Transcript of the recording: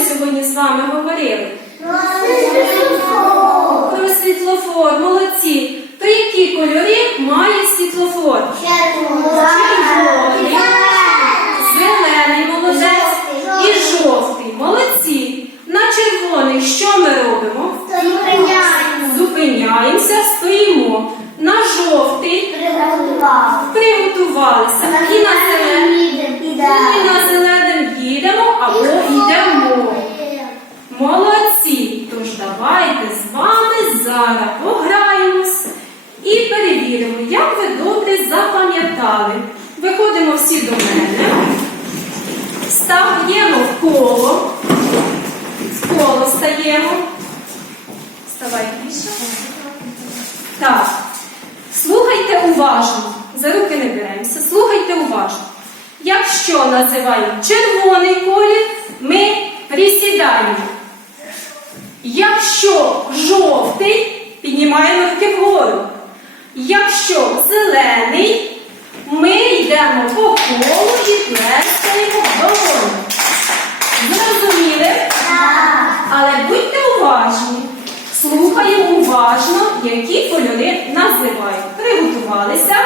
сьогодні з вами говорили? Про світлофор, молодці. То які кольори має світлофор? Червоний, зелений молодець і жовтий. Молодці. На червоний що ми робимо? Зупиняємося, стоїмо. На жовтий приготувалися. І на зелений. І на зеленим їдемо або йдемо. Молодці! Тож давайте з вами пограємось і перевіримо, як ви добре запам'ятали. Виходимо всі до мене, стаємо в коло, в коло стаємо. Вставай більше. Так. Слухайте уважно. За руки не беремося. Слухайте уважно. Якщо називаємо червоний колір, ми присідаємо. Якщо жовтий, піднімаємо руки вгору. Якщо зелений, ми йдемо по колу і плескаємо долоні. Зрозуміли? Але будьте уважні. Слухаємо уважно, які кольори називають. Приготувалися.